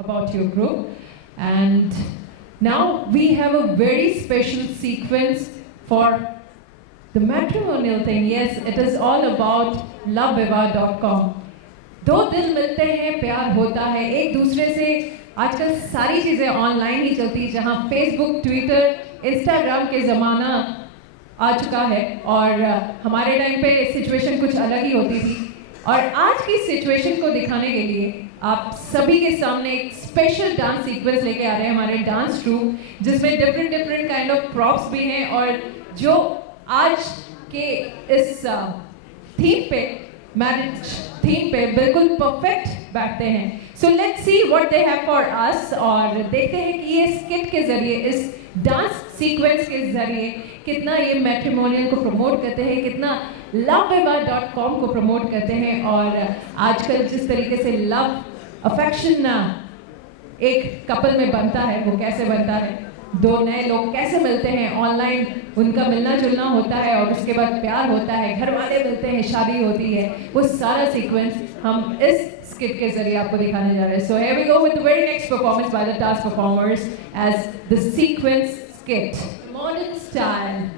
about your group. And now we have a very special sequence for the matrimonial thing. Yes, it is all about loveviva.com. दो दिल मिलते हैं, प्यार होता है एक दूसरे से। आजकल सारी चीज़ें ऑनलाइन ही चलती हैं, जहाँ फेसबुक, ट्विटर, इंस्टाग्राम के ज़माना आ चुका है। और हमारे टाइम पे सिचुएशन कुछ अलग ही होती थी। और आज की सिचुएशन को दिखाने के लिए आप सभी के सामने एक स्पेशल डांस सीक्वेंस लेके आ रहे हैं हमारे डांस ट्रूप, जिसमें डिफरेंट काइंड ऑफ प्रॉप्स भी हैं और जो आज के इस थीम पे, मैरिज थीम पे बिल्कुल परफेक्ट बैठते हैं। So let's see what they have for us, और देखते हैं कि ये स्किट के जरिए, इस डांस सीक्वेंस के जरिए कितना ये मैट्रिमोनियल को प्रमोट करते हैं, कितना loveviva.com को प्रमोट करते हैं। और आजकल जिस तरीके से लव, अफेक्शन एक कपल में बनता है, वो कैसे बनता है, दो नए लोग कैसे मिलते हैं, ऑनलाइन उनका मिलना जुलना होता है और उसके बाद प्यार होता है, घर वाले मिलते हैं, शादी होती है, वो सारा सीक्वेंस हम इस स्किट के जरिए आपको दिखाने जा रहे हैं। So here we go with the very next performance by the dance performers as the sequence skit, modern style.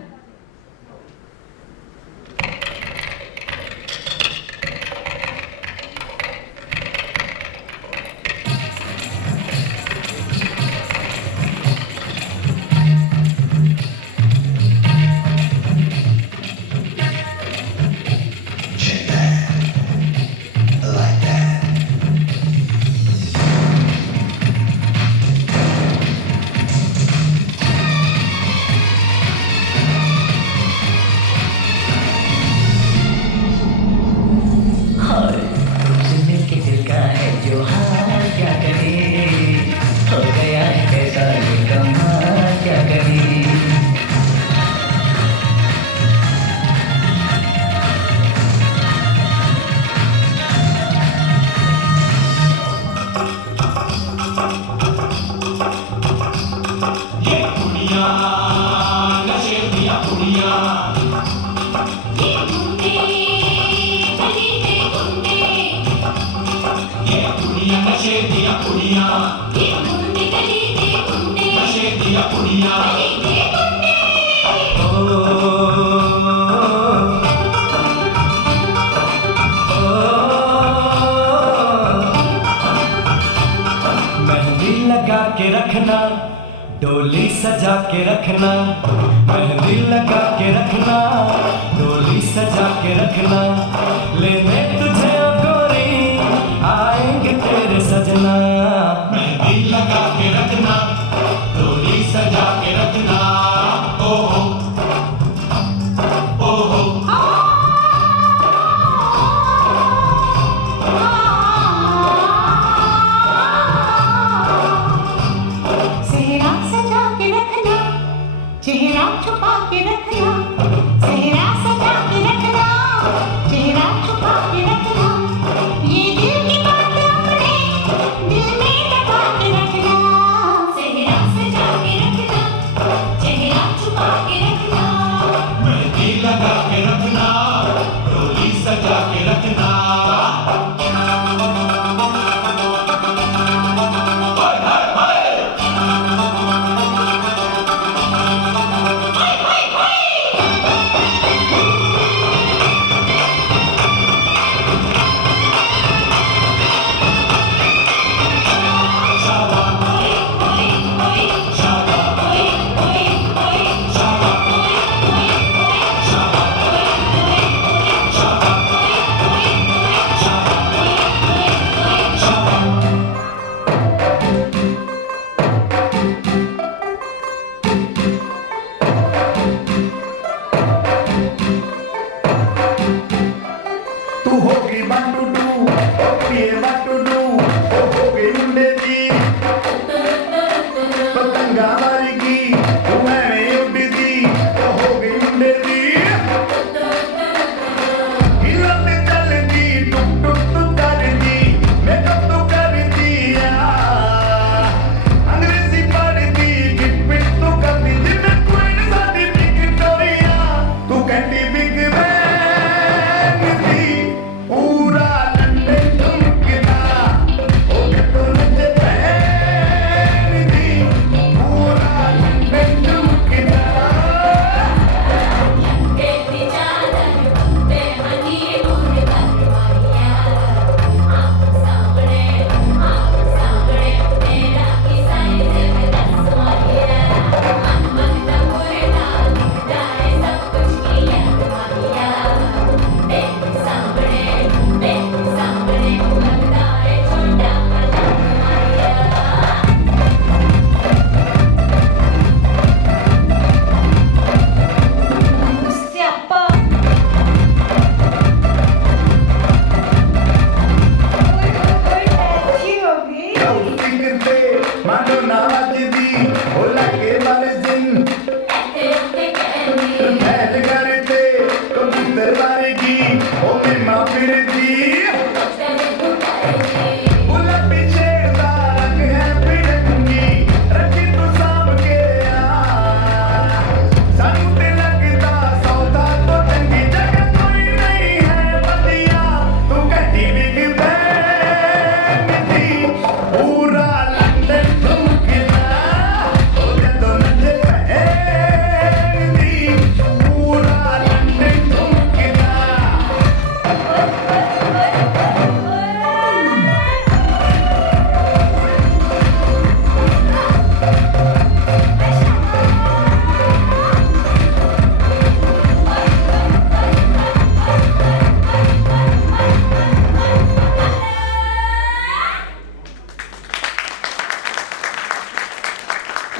डोली सजा के रखना, मेहंदी लगा के रखना, डोली सजा के रखना, लेने तुझे ओ गोरी आएंगे तेरे सजना। मेहंदी लगा के रखना, डोली सजा के रखना, ओहो ओहो। चेहरा छुपा के रखना, चेहरा सजा के रखना, चेहरा छुपा के रखना, ये दिल की बात अपने दिल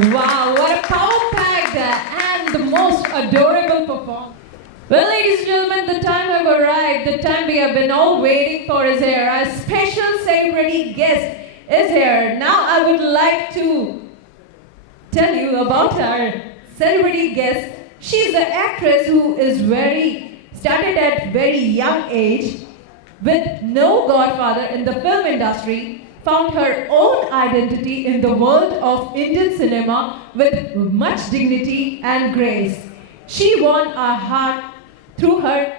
Wow, what a power-packed and the most adorable performance. Well, ladies and gentlemen, the time have arrived. The time we have been all waiting for is here. Our special celebrity guest is here. Now I would like to tell you about our celebrity guest. She's the actress who is started at very young age with no godfather in the film industry, found her own identity in the world of Indian cinema with much dignity and grace. She won our heart through her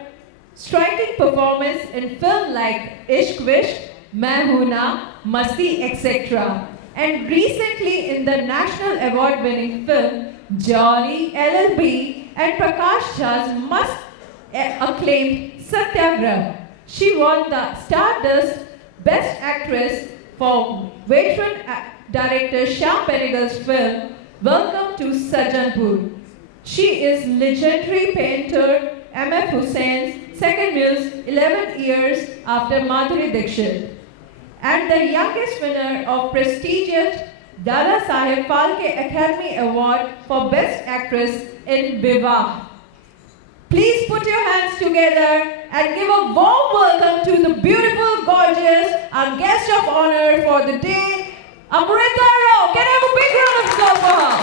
striking performance in films like Ishq Vishk, Main Hoon Na, Masti, etc. And recently in the National Award-winning film Jolly, LLB and Prakash Jha's much acclaimed Satyagrah. She won the Stardust Best Actress for veteran director Shyam Benegal's film Welcome to Sajjanpur. She is legendary painter M.F. Hussein's second muse 11 years after Madhuri Dixit, and the youngest winner of prestigious Dada Saheb Phalke Academy Award for Best Actress in Vivah. Please put your hands together and give a warm welcome to the beautiful, gorgeous, our guest of honor for the day, Amrita Rao. Can I have a big round of applause for her?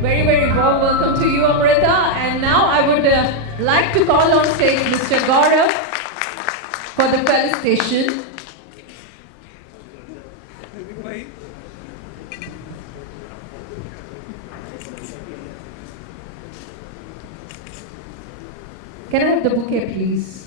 Very, very warm welcome to you, Amrita. And now I would like to call on stage Mr. Gaurav for the felicitation. Can I have the bouquet, please?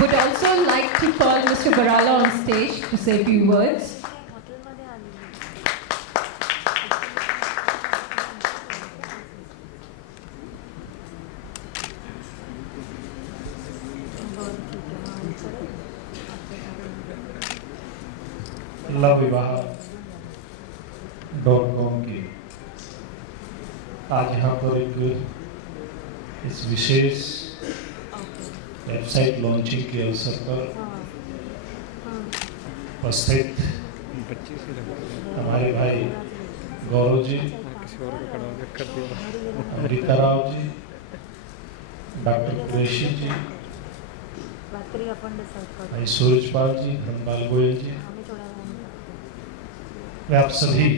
Would also like to call Mr. Barala on stage to say a few words. LoveVivaha.com की आज यहाँ पर एक इस विशेष website launching के अवसर पर उपस्थित हमारे भाई गौरव जी, अमृता राव जी, डॉक्टर कुरैशी जी, भाई सूरजपाल जी, धनपाल गोयल जी, वे आप सभी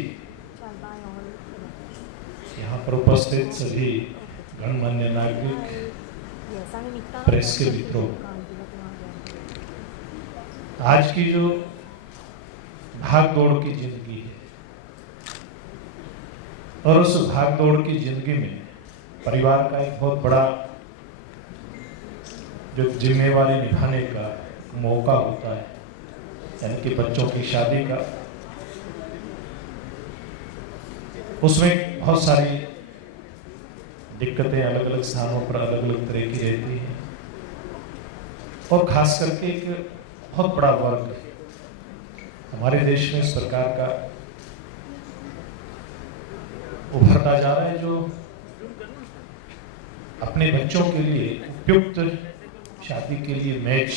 यहाँ पर उपस्थित सभी गणमान्य नागरिक, प्रेस के मित्रों, आज की जो भाग दौड़ की जिंदगी है और उस भाग दौड़ की जिंदगी में परिवार का एक बहुत बड़ा जो जिम्मेवारी निभाने का मौका होता है, यानी कि बच्चों की शादी का, उसमें बहुत सारी दिक्कतें अलग अलग स्थानों पर अलग अलग तरह की रहती हैं और खास करके एक बहुत बड़ा वर्ग हमारे देश में इस प्रकार का उभरता जा रहा है जो अपने बच्चों के लिए उपयुक्त शादी के लिए मैच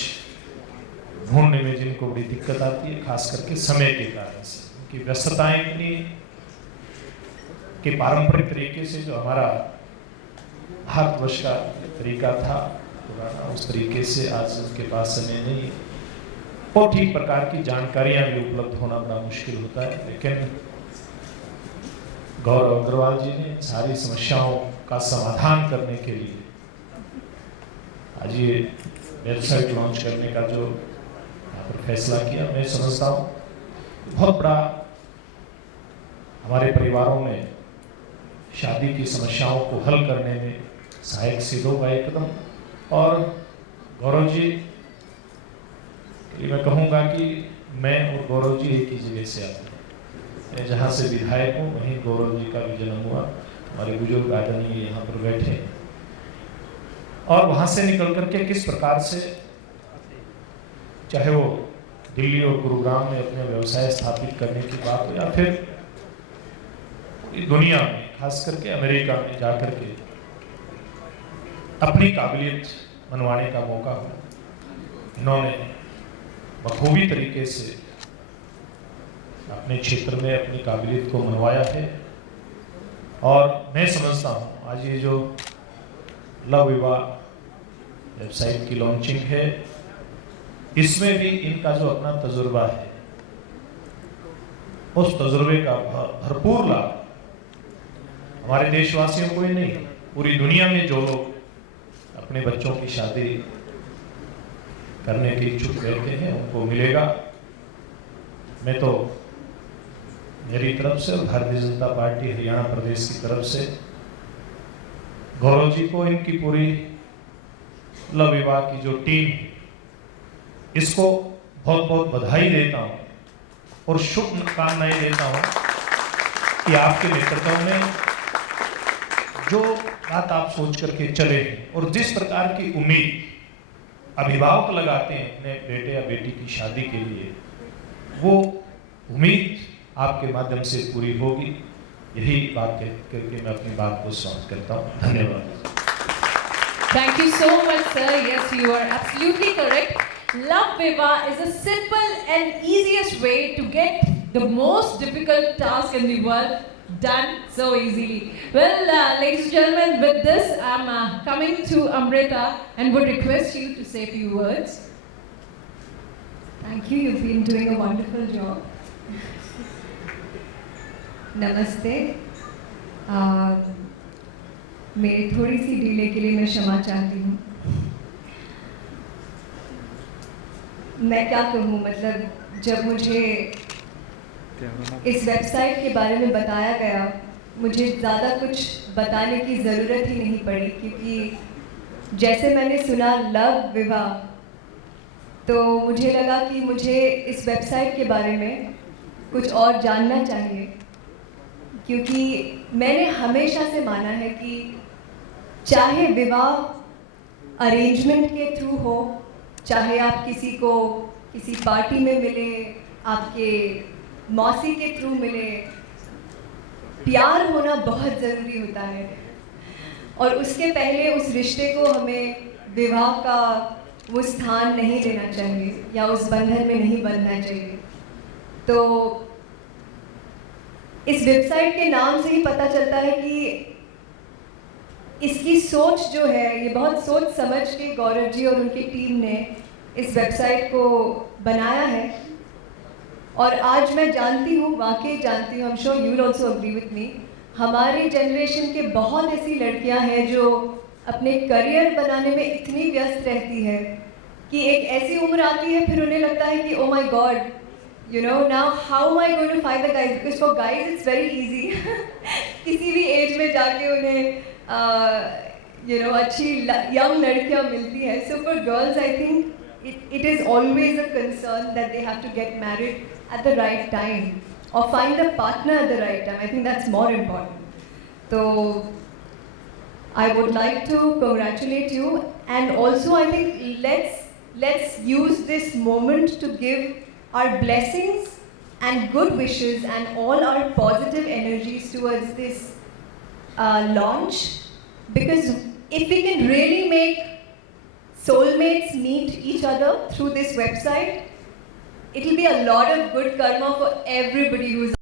ढूंढने में जिनको बड़ी दिक्कत आती है, खास करके समय के कारण से, कि व्यस्तताएं इतनी कि पारंपरिक तरीके से जो हमारा भारतवर्ष का तरीका था पुराना, उस तरीके से आज उनके पास समय नहीं है और ठीक प्रकार की जानकारियां भी उपलब्ध होना बड़ा मुश्किल होता है। लेकिन गौरव अग्रवाल जी ने सारी समस्याओं का समाधान करने के लिए आज ये वेबसाइट लॉन्च करने का जो यहाँ पर फैसला किया, मैं समझता हूँ बहुत बड़ा हमारे परिवारों में शादी की समस्याओं को हल करने में सहायक सिद्ध होगा एकदम। और गौरव जी के लिए मैं कहूँगा कि मैं और गौरव जी एक ही जगह से आते हैं, मैं जहाँ से विधायक हूँ वहीं गौरव जी का भी जन्म हुआ। हमारे बुजुर्ग आदरणीय यहाँ पर बैठे, और वहाँ से निकल करके किस प्रकार से चाहे वो दिल्ली और गुरुग्राम में अपने व्यवसाय स्थापित करने की बात हो या फिर दुनिया में खास करके अमेरिका में जाकर के अपनी काबिलियत मनवाने का मौका हो, इन्होंने बखूबी तरीके से अपने क्षेत्र में अपनी काबिलियत को मनवाया है। और मैं समझता हूँ आज ये जो लव विवाह वेबसाइट की लॉन्चिंग है, इसमें भी इनका जो अपना तजुर्बा है, उस तजुर्बे का भरपूर लाभ हमारे देशवासियों को ही नहीं, पूरी दुनिया में जो लोग अपने बच्चों की शादी करने के इच्छुक रहते हैं उनको मिलेगा। मैं तो मेरी तरफ से और भारतीय जनता पार्टी हरियाणा प्रदेश की तरफ से गौरव जी को, इनकी पूरी लव विवाह की जो टीम है, इसको बहुत बहुत बधाई देता हूँ और शुभकामनाएं देता हूँ कि आपके नेतृत्व में जो बात आप सोच करके चले और जिस प्रकार की उम्मीद अभिभावक लगाते हैं अपने बेटे या बेटी की शादी के लिए, वो उम्मीद आपके माध्यम से पूरी होगी। यही बात करके मैं अपनी बात को समाप्त करता हूँ। धन्यवाद। Thank you so much, sir. Yes, you are absolutely correct. Love Viva is a simple and easiest way to get the most difficult task in the world done so easily. Well, ladies and gentlemen, with this, I'm coming to Amrita and would request you to say a few words. Thank you. You've been doing a wonderful job. Namaste. मेरी थोड़ी सी delay के लिए मैं क्षमा चाहती हूँ। मैं क्या कहूँ, मतलब जब मुझे इस वेबसाइट के बारे में बताया गया, मुझे ज़्यादा कुछ बताने की ज़रूरत ही नहीं पड़ी, क्योंकि जैसे मैंने सुना लव विवाह, तो मुझे लगा कि मुझे इस वेबसाइट के बारे में कुछ और जानना चाहिए, क्योंकि मैंने हमेशा से माना है कि चाहे विवाह अरेंजमेंट के थ्रू हो, चाहे आप किसी को किसी पार्टी में मिले, आपके मौसी के थ्रू मिले, प्यार होना बहुत ज़रूरी होता है। और उसके पहले उस रिश्ते को हमें विवाह का वो स्थान नहीं देना चाहिए या उस बंधन में नहीं बंधना चाहिए। तो इस वेबसाइट के नाम से ही पता चलता है कि इसकी सोच जो है, ये बहुत सोच समझ के गौरव जी और उनकी टीम ने इस वेबसाइट को बनाया है। और आज मैं जानती हूँ, वाकई जानती हूँ, I am sure you will also agree with me, हमारी जनरेशन के बहुत ऐसी लड़कियाँ हैं जो अपने करियर बनाने में इतनी व्यस्त रहती है कि एक ऐसी उम्र आती है फिर उन्हें लगता है कि oh my God, you know, now how am I going to find the guys? Because for guys it's very easy. किसी भी एज में जाके उन्हें you know, अच्छी young लड़कियाँ मिलती हैं. So for girls I think it is always a concern that they have to get married at the right time or find a partner at the right time. I think that's more important. So I would like to congratulate you, and also I think let's use this moment to give our blessings and good wishes and all our positive energies towards this launch, because if we can really make soulmates meet each other through this website, it will be a lot of good karma for everybody who's